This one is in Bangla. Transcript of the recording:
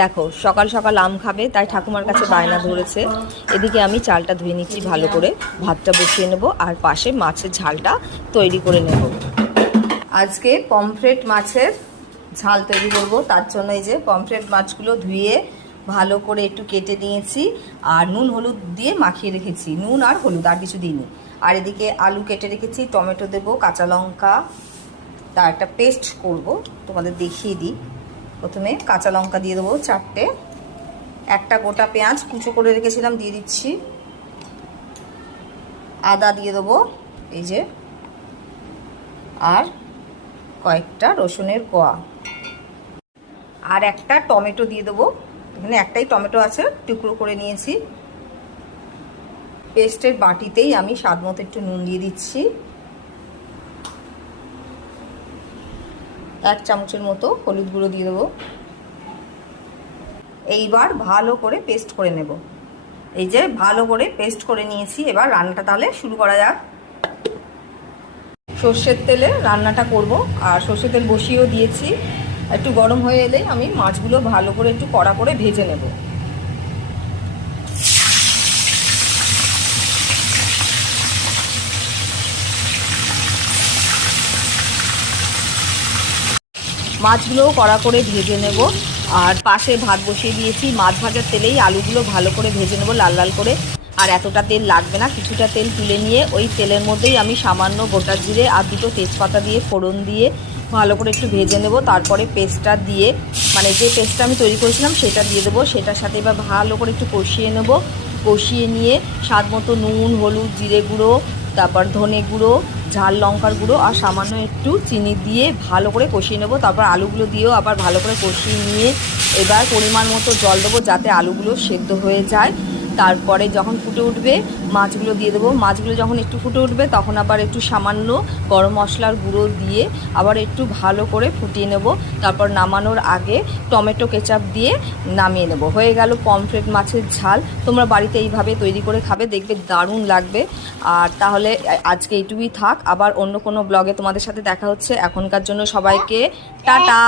দেখো সকাল সকাল আম খাবে, তাই ঠাকুমার কাছে বায়না ধরেছে। এদিকে আমি চালটা ধুয়ে নিচ্ছি ভালো করে, ভাতটা বসিয়ে নেব আর পাশে মাছের ঝালটা তৈরি করে নেব। আজকে পমফ্রেট মাছের ঝাল তৈরি করব। তার জন্য এই যে পমফ্রেট মাছগুলো ধুয়ে ভালো করে একটু কেটে নিয়েছি আর নুন হলুদ দিয়ে মাখিয়ে রেখেছি, নুন আর হলুদ, আর কিছু দিইনি। আর এদিকে আলু কেটে রেখেছি, টমেটো দেবো, কাঁচা লঙ্কা, তার একটা পেস্ট করব, তোমাদের দেখিয়ে দিই। প্রথমে কাঁচা লঙ্কা দিয়ে দেবো 4টে, একটা গোটা পেঁয়াজ কুচো করে রেখেছিলাম দিয়ে দিচ্ছি, আদা দিয়ে দেবো এই যে, আর কয়েকটা রসুনের কোয়া, আর একটা টমেটো দিয়ে দেবো। এখানে একটাই টমেটো আছে, টুকরো করে নিয়েছি। পেস্টের বাটিতেই আমি স্বাদ মতো একটু নুন দিয়ে দিচ্ছি, 1 চামচের মতো হলুদ গুঁড়ো দিয়ে দেবো। এইবার ভালো করে পেস্ট করে নেব। এই যে ভালো করে পেস্ট করে নিয়েছি, এবার রান্নাটা তাহলে শুরু করা যাক। সর্ষের তেলে রান্নাটা করব, আর সর্ষের তেল বসিয়েও দিয়েছি। একটু গরম হয়ে এলেই আমি মাছগুলো ভালো করে একটু কড়া করে ভেজে নেব। মাছগুলোও কড়া করে ভেজে নেব। আর পাশে ভাত বসিয়ে দিয়েছি, মাছ ভাজার তেলেই আলুগুলো ভালো করে ভেজে নেব লাল লাল করে। আর এতটা তেল লাগবে না, কিছুটা তেল তুলে নিয়ে ওই তেলের মধ্যেই আমি সামান্য গোটা জিরে আর 2টো তেজপাতা দিয়ে ফোড়ন দিয়ে ভালো করে একটু ভেজে নেব। তারপরে পেস্টটা দিয়ে, মানে যে পেস্টটা আমি তৈরি করেছিলাম সেটা দিয়ে দেবো। সেটার সাথে এবার ভালো করে একটু কষিয়ে নেব। কষিয়ে নিয়ে স্বাদ মতো নুন, হলুদ, জিরে গুঁড়ো, তারপর ধনে গুঁড়ো, ঝাল লঙ্কার গুঁড়ো আর সামান্য একটু চিনি দিয়ে ভালো করে কষিয়ে নেব। তারপর আলুগুলো দিয়েও আবার ভালো করে কষিয়ে নিয়ে এবার পরিমাণ মতো জল দেবো, যাতে আলুগুলো সেদ্ধ হয়ে যায়। তারপরে যখন ফুটে উঠবে মাছগুলো দিয়ে দেবো। মাছগুলো যখন একটু ফুটে উঠবে তখন আবার একটু সামান্য গরম মশলার গুঁড়ো দিয়ে আবার একটু ভালো করে ফুটিয়ে নেব। তারপর নামানোর আগে টমেটো কেচাপ দিয়ে নামিয়ে নেব। হয়ে গেল পমফ্রেট মাছের ঝাল। তোমরা বাড়িতে এইভাবে তৈরি করে খাবে, দেখবে দারুণ লাগবে। আর তাহলে আজকে এইটুকুই থাক, আবার অন্য কোনো ব্লগে তোমাদের সাথে দেখা হচ্ছে। এখনকার জন্য সবাইকে টাটা।